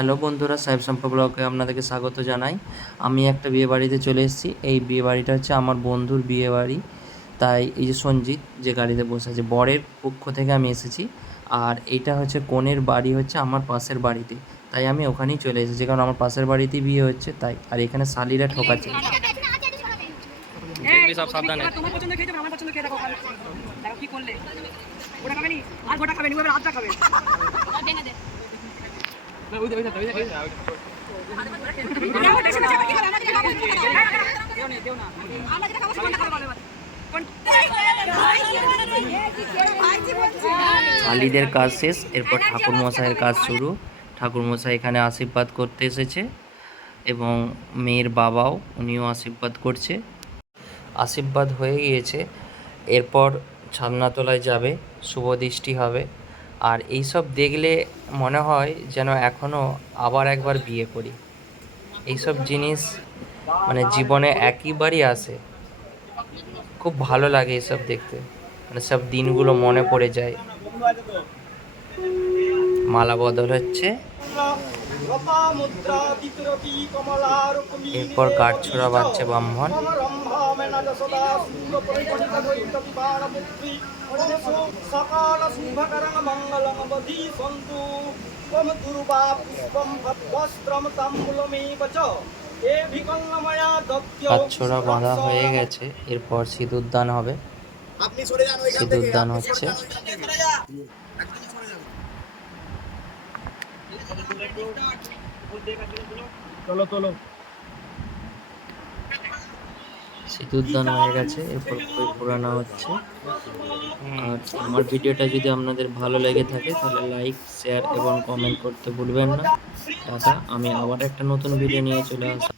Hello বন্ধুরা সাহেব সম্পা ব্লগে আপনাদেরকে স্বাগত জানাই। আমি একটা বিয়ে বাড়িতে চলে এসেছি। এই বিয়ে বাড়িটা হচ্ছে আমার বন্ধুর বিয়ে বাড়ি। তাই এই যে সঞ্জিত যে গাড়িতে বসে আছে বরের পক্ষ থেকে আমি এসেছি। আর এইটা হচ্ছে কনের বাড়ি হচ্ছে আমার পাশের বাড়িতে। তাই আমি ওখানেই চলে এসেছি। কারণ আমার পাশের বাড়িতেই বিয়ে হচ্ছে তাই। আর এখানে শালিরা ঠকাচ্ছে। সব সাবধানে তোমার পছন্দ খেয়ে আমার পছন্দ খেয়ে দেখো দেখো কি করলে। ওটা খাবে আর গোটা খাবে নি ওভাবে খাবে। শালিদের কাজ শেষ, এরপর ঠাকুর মশাইয়ের কাজ শুরু। ঠাকুর মশাই এখানে আশীর্বাদ করতে এসেছে এবং মেয়ের বাবাও উনিও আশীর্বাদ করছে। আশীর্বাদ হয়ে গিয়েছে। এরপর ছাদনাতলায় যাবে, শুভ দৃষ্টি হবে। আর এইসব দেখলে মনে হয় যেন এখনও আবার একবার বিয়ে করি। এইসব জিনিস মানে জীবনে একইবারই আসে। খুব ভালো লাগে এসব দেখতে। মানে সব দিনগুলো মনে পড়ে যায়। মালা বদল হচ্ছে। এরপর কাঠছোড়া বাজছে ব্রাহ্মণ। সকাল শুভকরণ বধি সন্তু ত্বম দুর্বা পুষ্পম বস্ত্রম তাম্বুলমেব চ এ বিকল্পময়া দত্য বাঁধা হয়ে গেছে এরপর সিঁদুর দান হবে। আপনি সরে সিঁদুর দান হচ্ছে। চলো চলো। সিঁদুর দান হয়ে গেছে, এরপর খুবই পুরানো হচ্ছে। আর আমার ভিডিওটা যদি আপনাদের ভালো লেগে থাকে, তাহলে লাইক শেয়ার এবং কমেন্ট করতে ভুলবেন না। টাটা, আমি আবার একটা নতুন ভিডিও নিয়ে চলে আসব